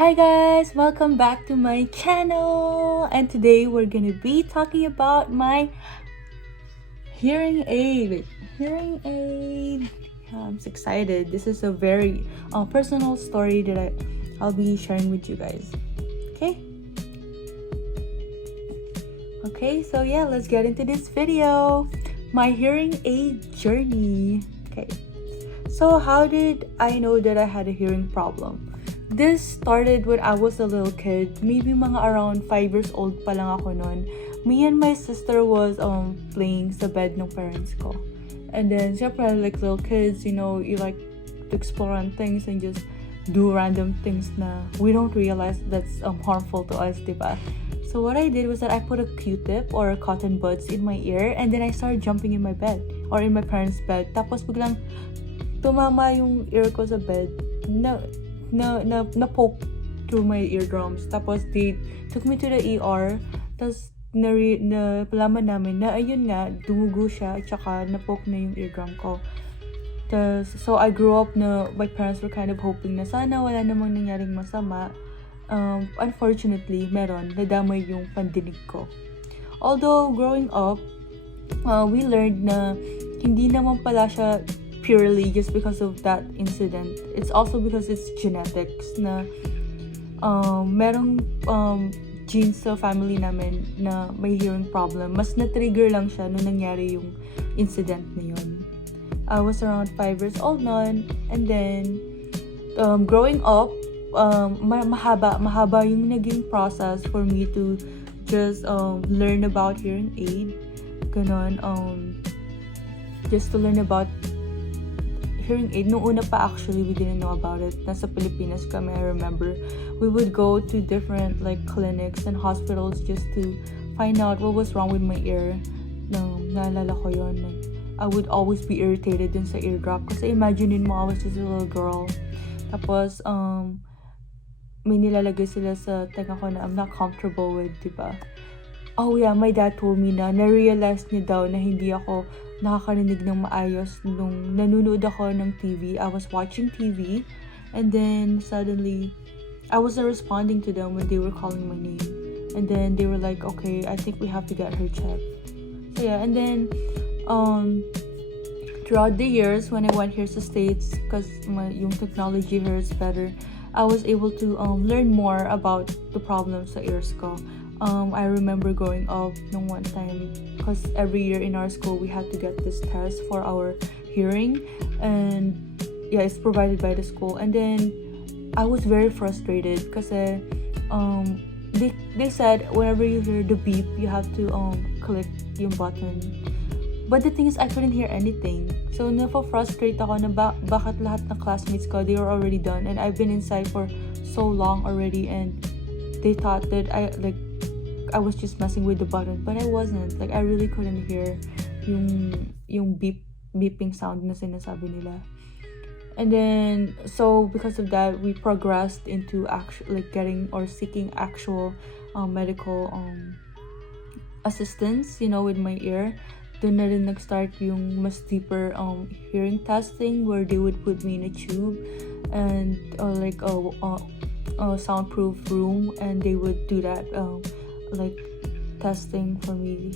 Hi guys, welcome back to my channel, and today we're gonna be talking about my hearing aid. I'm so excited. This is a very personal story that I'll be sharing with you guys. Okay, so yeah, let's get into this video. My hearing aid journey. Okay, so how did I know that I had a hearing problem? This started when I was a little kid. Maybe mga around 5 years old pa lang ako nun. Me and my sister was playing sa bed ng parents ko. And then, syempre, like little kids, you know, you like to explore on things and just do random things na we don't realize that's harmful to us, diba? So what I did was that I put a Q-tip or cotton buds in my ear, and then I started jumping in my bed or in my parents' bed. Tapos biglang tumama yung ear ko sa bed na poke through my eardrums. Tapos they took me to the ER. Tapos palaman namin na ayun nga, dumugo siya at saka na-poke na yung eardrum ko. So I grew up na my parents were kind of hoping na sana wala namang nangyaring masama. Unfortunately, meron, nadamay yung pandinig ko. Although growing up, we learned na hindi naman pala siya purely just because of that incident. It's also because it's genetics na merong genes sa family namin na may hearing problem. Mas na-trigger lang siya nung nangyari yung incident na yun. I was around 5 years old noon, and then growing up, mahaba yung naging process for me to just learn about hearing aid. Ganon, just to learn about hearing aid. Nung una pa actually, we didn't know about it. Nasa Pilipinas kami, I remember. We would go to different like clinics and hospitals just to find out what was wrong with my ear. Naalala ko yun. I would always be irritated dun sa eardrop. Kasi imaginein mo, I was just a little girl. Tapos, may nilalagay sila sa tenga ko na I'm not comfortable with, diba? Oh yeah, my dad told me na na-realize niya daw na hindi ako nakakarinig ng maayos nung nanonood ako ng TV. I was watching TV, and then suddenly I wasn't responding to them when they were calling my name. And then they were like, okay, I think we have to get her checked. So yeah, and then throughout the years when I went here sa States, because yung technology here is better, I was able to learn more about the problems sa ears ko. I remember growing up nung one time, because every year in our school we had to get this test for our hearing, and yeah, it's provided by the school. And then I was very frustrated because they said whenever you hear the beep, you have to click yung button. But the thing is, I couldn't hear anything. So na-frustrate ako na bakit lahat ng classmates ko, they were already done, and I've been inside for so long already, and they thought that I was just messing with the button, but I wasn't. Like, I really couldn't hear yung beeping sound na sinasabi nila. And then, so because of that, we progressed into getting or seeking actual medical assistance, you know, with my ear. Doon na rin nag-start yung mas deeper hearing testing, where they would put me in a tube and like a soundproof room, and they would do that like testing for me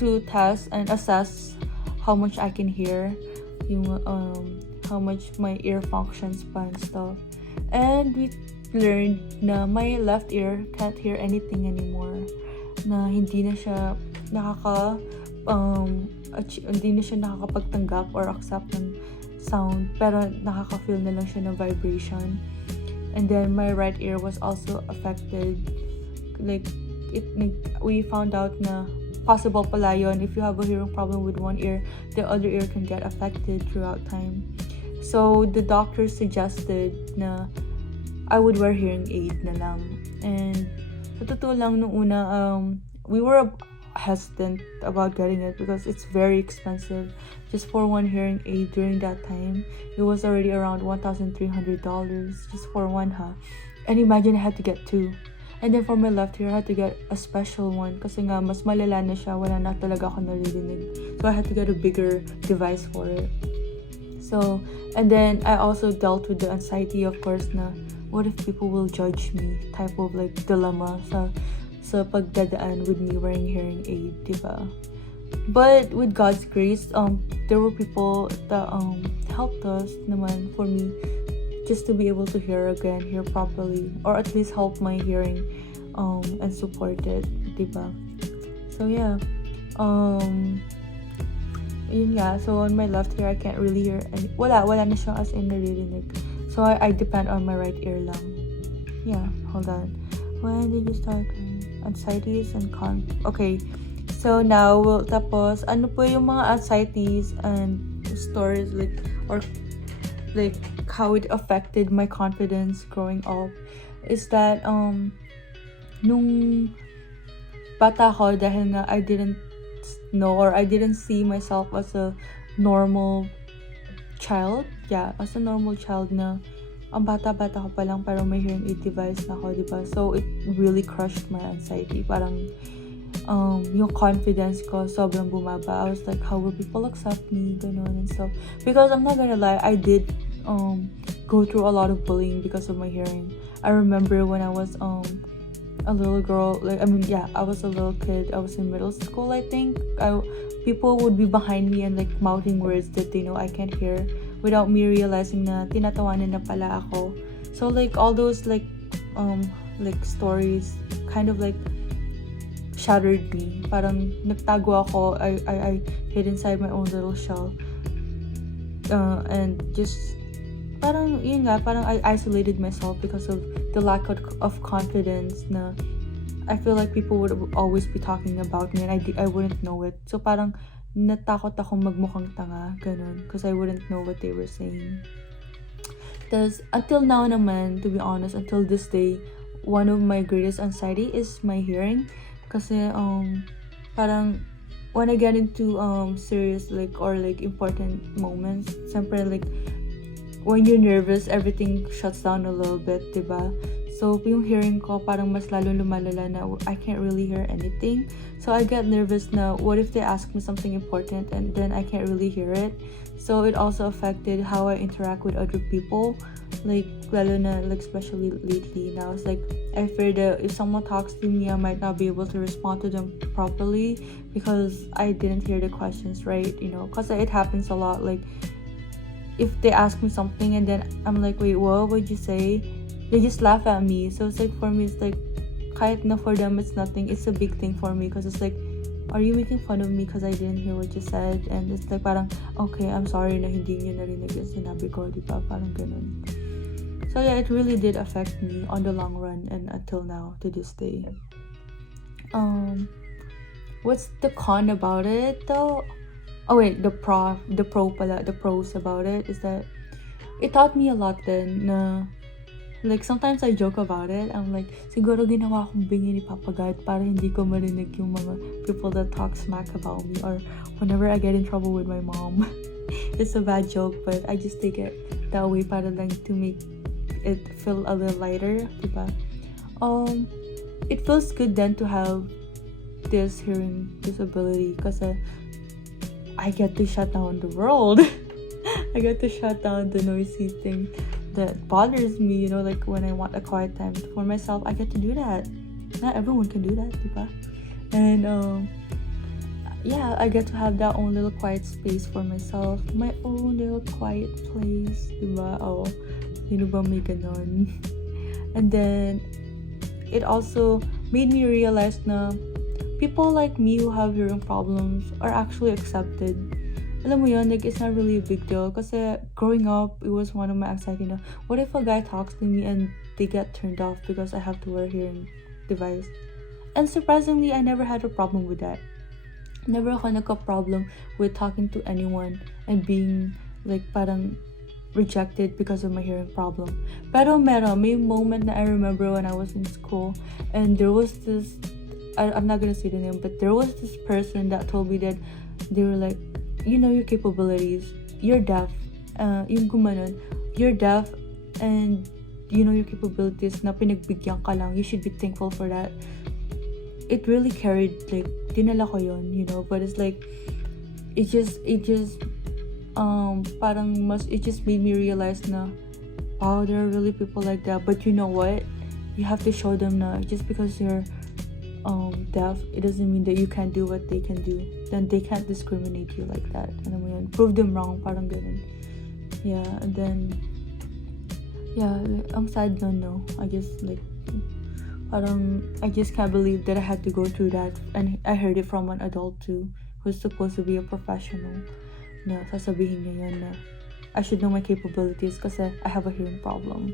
to test and assess how much I can hear, yung how much my ear functions pa and stuff. And we learned na my left ear can't hear anything anymore, na hindi na siya nakakapagtanggap or accept ng sound, pero nakaka-feel na lang siya ng vibration. And then my right ear was also affected. Like, we found out na possible pala yun. If you have a hearing problem with one ear, the other ear can get affected throughout time. So the doctor suggested na I would wear hearing aid na lang. And sa totoo lang, nung una, we were hesitant about getting it because it's very expensive. Just for one hearing aid during that time, it was already around $1,300 just for one, and imagine I had to get two. And then for my left ear, I had to get a special one kasi nga mas malala na siya, wala na talaga ako naririnig. So I had to get a bigger device for it. So, and then I also dealt with the anxiety, of course, na what if people will judge me type of like dilemma sa pagdadaan with me wearing hearing aid, diba? But with God's grace, there were people that helped us naman for me just to be able to hear again, hear properly, or at least help my hearing and support it, diba? So yeah, yun nga, so on my left ear I can't really hear any, wala na siya as in naririnig. So I depend on my right ear lang. Yeah, hold on. When did you start anxieties and okay, so now tapos ano po yung mga anxieties and stories like, or like how it affected my confidence growing up is that nung bata ko, dahil nga I didn't know or I didn't see myself as a normal child. Yeah, as a normal child na ang bata-bata ko pa lang pero may hearing aid device na ako, diba? So it really crushed my anxiety. Parang yung confidence ko sobrang bumaba. I was like, how will people accept me? Ganon and stuff. Because I'm not gonna lie, I did go through a lot of bullying because of my hearing. I remember when I was a little girl, like, I mean, yeah, I was a little kid. I was in middle school, I think. People would be behind me and like mouthing words that they know I can't hear without me realizing na tinatawanan na pala ako. So like all those like stories kind of like shattered me. Parang nagtago ako. I hid inside my own little shell. And just parang yun nga, parang I isolated myself because of the lack of confidence na I feel like people would always be talking about me and I wouldn't know it. So parang natakot akong magmukhang tanga, ganun, because I wouldn't know what they were saying. Because until now naman, to be honest, until this day, one of my greatest anxiety is my hearing. Kasi parang when I get into serious like or like important moments, siyempre like when you're nervous, everything shuts down a little bit, diba? So, yung hearing ko parang mas lalo lumalala na I can't really hear anything. So, I get nervous na what if they ask me something important and then I can't really hear it. So, it also affected how I interact with other people. Like, lalo na, like, especially lately. Now, it's like, I fear that if someone talks to me, I might not be able to respond to them properly because I didn't hear the questions right, you know. Because it happens a lot, like, if they ask me something and then I'm like, wait, what would you say? They just laugh at me. So it's like, for me, it's like, kahit na for them it's nothing, it's a big thing for me because it's like, are you making fun of me because I didn't hear what you said? And it's like, parang, okay, I'm sorry na hindi niyo narinig yung sinabi ko, diba? Parang ganun. So yeah, it really did affect me on the long run and until now, to this day. What's the con about it though? Oh wait, the pros about it is that it taught me a lot then na like sometimes I joke about it. I'm like, siguro ginawa kong bingi ni Papa God para hindi ko marinig yung mga people that talk smack about me or whenever I get in trouble with my mom. It's a bad joke, but I just take it that way para lang to make it feel a little lighter, diba? It feels good then to have this hearing disability kasi I get to shut down the world. I get to shut down the noisy thing that bothers me, you know, like when I want a quiet time for myself, I get to do that. Not everyone can do that, diba? And yeah, I get to have that own little quiet space for myself, my own little quiet place, diba? Oh, sino ba may ganon? And then it also made me realize na people like me who have hearing problems are actually accepted. Alam mo yun, like, it's not really a big deal. Kasi growing up, it was one of my anxiety na, what if a guy talks to me and they get turned off because I have to wear a hearing device? And surprisingly, I never had a problem with that. Never ako nagka-problem with talking to anyone and being, like, parang rejected because of my hearing problem. Pero may moment na I remember when I was in school and there was this, I'm not gonna say the name, but there was this person that told me that they were like, you know your capabilities, you're deaf, yung gumanon, you're deaf and you know your capabilities na pinagbigyan ka lang, you should be thankful for that. It really carried, like, dinala ko yun, you know, but it's like, it just parang it just made me realize na wow, there are really people like that. But you know what? You have to show them na just because you're deaf, it doesn't mean that you can't do what they can do. Then they can't discriminate you like that. Alam mo yun? Prove them wrong, parang ganun. Yeah, and then, yeah, like, ang sad nun, no? I just, like, parang, I just can't believe that I had to go through that. And I heard it from an adult too, who's supposed to be a professional. Na sasabihin niya yun na I should know my capabilities kasi I have a hearing problem.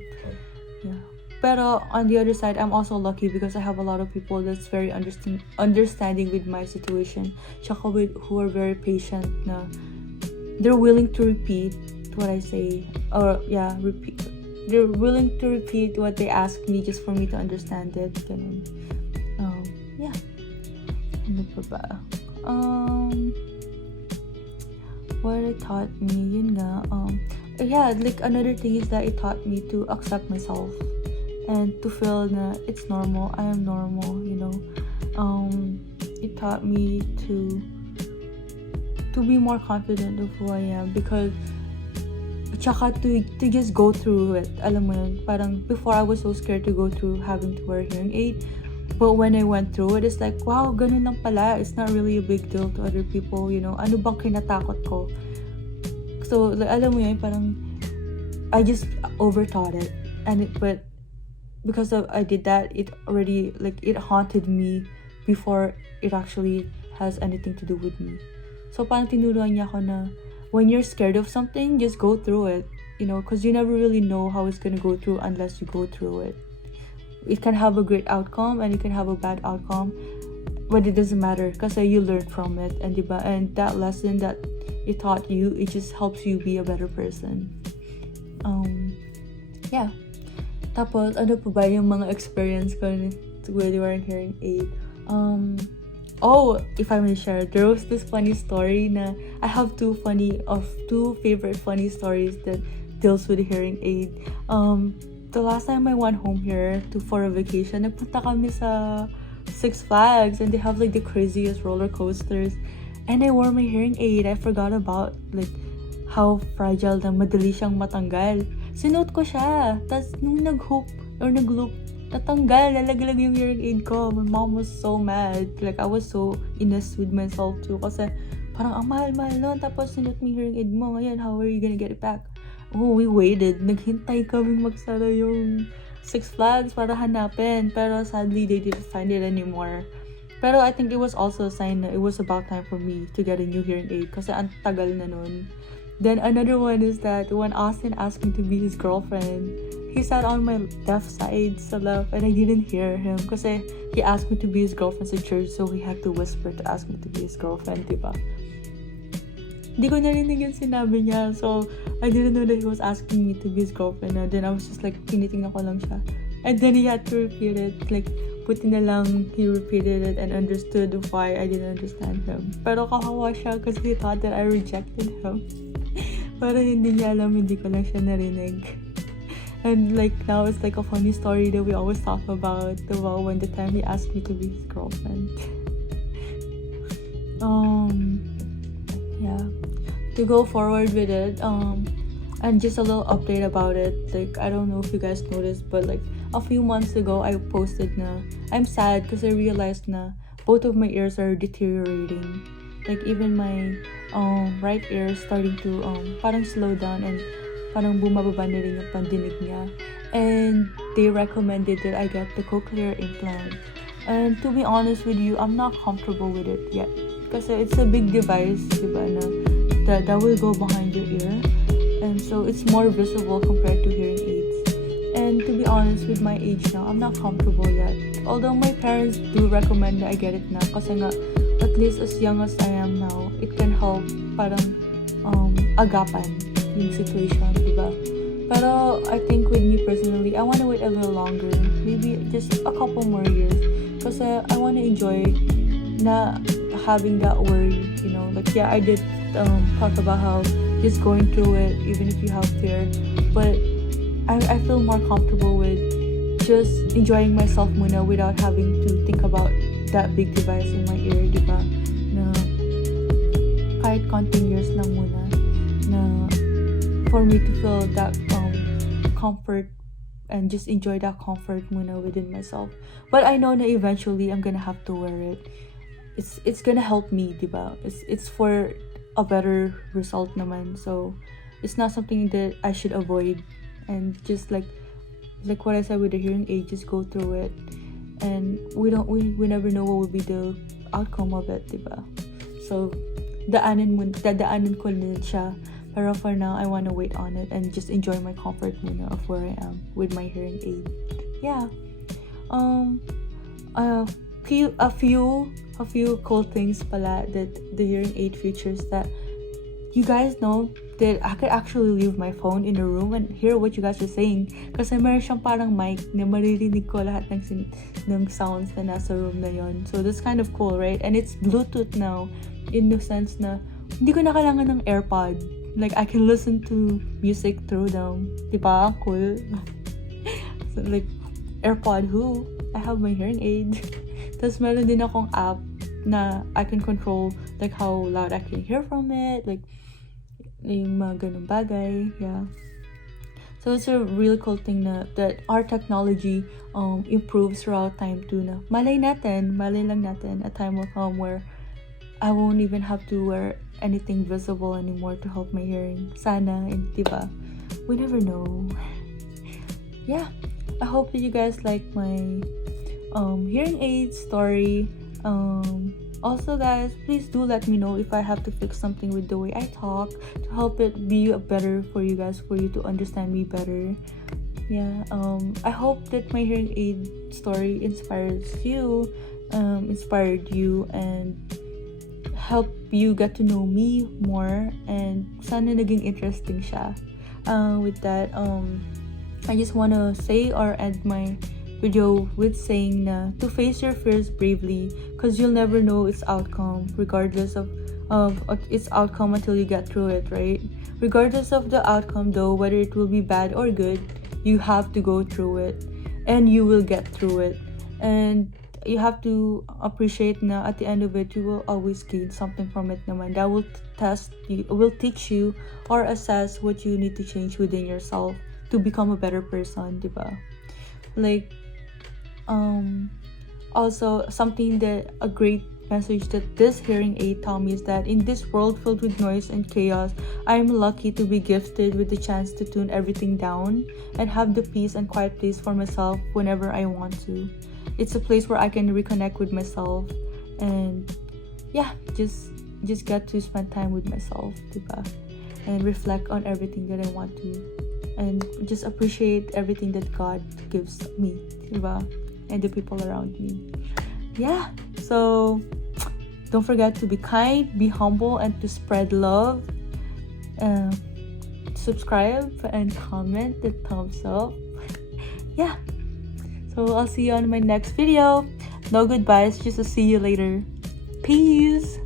Yeah. Pero on the other side, I'm also lucky because I have a lot of people that's very understanding with my situation. Tsaka who are very patient na they're willing to repeat what I say. Or yeah, repeat. They're willing to repeat what they ask me just for me to understand it. Ganun. Yeah. Ano pa ba? What it taught me, yun nga. Yeah, like another thing is that it taught me to accept myself. And to feel na it's normal, I am normal, you know. It taught me to be more confident of who I am because tsaka to just go through it. Alam mo yun, parang before I was so scared to go through having to wear a hearing aid. But when I went through it, it's like, wow, ganun lang pala. It's not really a big deal to other people, you know. Ano bang kinatakot ko? So, like, alam mo yun, parang I just overthought it. But because I did that, it already, like, it haunted me before it actually has anything to do with me. So, parang tinuruan niya ako na when you're scared of something, just go through it, you know, because you never really know how it's gonna go through unless you go through it. It can have a great outcome and it can have a bad outcome, but it doesn't matter because you learn from it, and diba, and that lesson that it taught you, it just helps you be a better person. Yeah. Tapos, ano pa ba yung mga experience ko with wearing hearing aid? If I may share, there was this funny story na I have two favorite funny stories that deals with hearing aid. The last time I went home here for a vacation, nagpunta kami sa Six Flags and they have like the craziest roller coasters. And I wore my hearing aid. I forgot about like how fragile na madali siyang matanggal. Sinuot ko siya. Tapos nung nag-hoop or nag-loop, natanggal, nalaglag yung hearing aid ko. My mom was so mad. Like, I was so honest with myself too. Kasi parang, ang mahal-mahal nun. Tapos sinuot mo yung hearing aid mo. Ngayon, how are you gonna get it back? Oh, we waited. Naghintay kaming magsara yung Six Flags para hanapin. Pero sadly, they didn't find it anymore. Pero I think it was also a sign that it was about time for me to get a new hearing aid. Kasi ang tagal na nun. Then another one is that when Austin asked me to be his girlfriend, he sat on my left side sa left and I didn't hear him kasi he asked me to be his girlfriend sa church, so he had to whisper to ask me to be his girlfriend, diba? Di ko narinig yung sinabi niya, so I didn't know that he was asking me to be his girlfriend. And then I was just like, tinitingnan ko lang siya. And then he had to repeat it, like, buti na lang he repeated it and understood why I didn't understand him. Pero kawawa siya kasi he thought that I rejected him. Pero hindi niya alam, hindi ko lang siya narinig. And like now it's like a funny story that we always talk about when the time he asked me to be his girlfriend. Yeah. To go forward with it, and just a little update about it. Like, I don't know if you guys noticed, but like a few months ago I posted na I'm sad because I realized na both of my ears are deteriorating. Like even my right ear is starting to parang slow down and parang bumababa na rin yung pandinig niya. And they recommended that I get the Cochlear implant. And to be honest with you, I'm not comfortable with it yet. Kasi it's a big device, diba, na that will go behind your ear. And so it's more visible compared to hearing aids. And to be honest, with my age now, I'm not comfortable yet. Although my parents do recommend that I get it na. Kasi nga, at least as young as I am now, it can help parang agapan yung situation, diba? Pero I think with me personally, I want to wait a little longer. Maybe just a couple more years. Kasi I want to enjoy na having that worry, you know. Like, yeah, I did talk about how just going through it, even if you have fear. But I feel more comfortable with just enjoying myself muna without having to think about that big device in my ear, diba? Na kahit konting years lang muna na for me to feel that comfort and just enjoy that comfort muna within myself. But I know that eventually I'm gonna have to wear it. It's gonna help me, diba? It's for a better result naman. So it's not something that I should avoid. And just like what I said with the hearing aid, just go through it. And we never know what will be the outcome of it, diba? So daanan ko na siya. Pero for now, I want to wait on it and just enjoy my comfort muna of where I am with my hearing aid. Yeah. A few cool things pala that the hearing aid features that you guys know that I could actually leave my phone in the room and hear what you guys are saying. Kasi meron siyang parang mic na maririnig ko lahat ng sounds na nasa room na yon. So that's kind of cool, right? And it's Bluetooth now in the sense na hindi ko na kailangan ng AirPod. Like, I can listen to music through them. Diba? Cool. So, like, AirPod who? I have my hearing aid. Tapos meron din akong app na I can control like how loud I can hear from it. Like, yung mga ganung bagay. Yeah. So it's a really cool thing na that our technology improves throughout time too na. Malay lang natin, a time will come where I won't even have to wear anything visible anymore to help my hearing. Sana, and diba? We never know. Yeah, I hope that you guys like my hearing aid story. Also, guys, please do let me know if I have to fix something with the way I talk to help it be better for you guys, for you to understand me better. Yeah, I hope that my hearing aid story inspired you, and help you get to know me more, and sana naging interesting siya. With that, I just wanna say or end my video with saying na to face your fears bravely, because you'll never know its outcome regardless of its outcome until you get through it, right? Regardless of the outcome though, whether it will be bad or good, you have to go through it and you will get through it. And you have to appreciate na at the end of it, you will always gain something from it naman. That will teach you or assess what you need to change within yourself to become a better person, diba? Like, also something that a great message that this hearing aid taught me is that in this world filled with noise and chaos, I'm lucky to be gifted with the chance to tune everything down and have the peace and quiet place for myself whenever I want to. It's a place where I can reconnect with myself and yeah, just get to spend time with myself, diba? And reflect on everything that I want to, and just appreciate everything that God gives me, diba? And the people around me. Yeah, so don't forget to be kind, be humble, and to spread love. Subscribe and comment the thumbs up. Yeah, so I'll see you on my next video. No goodbyes, just to see you later. Peace.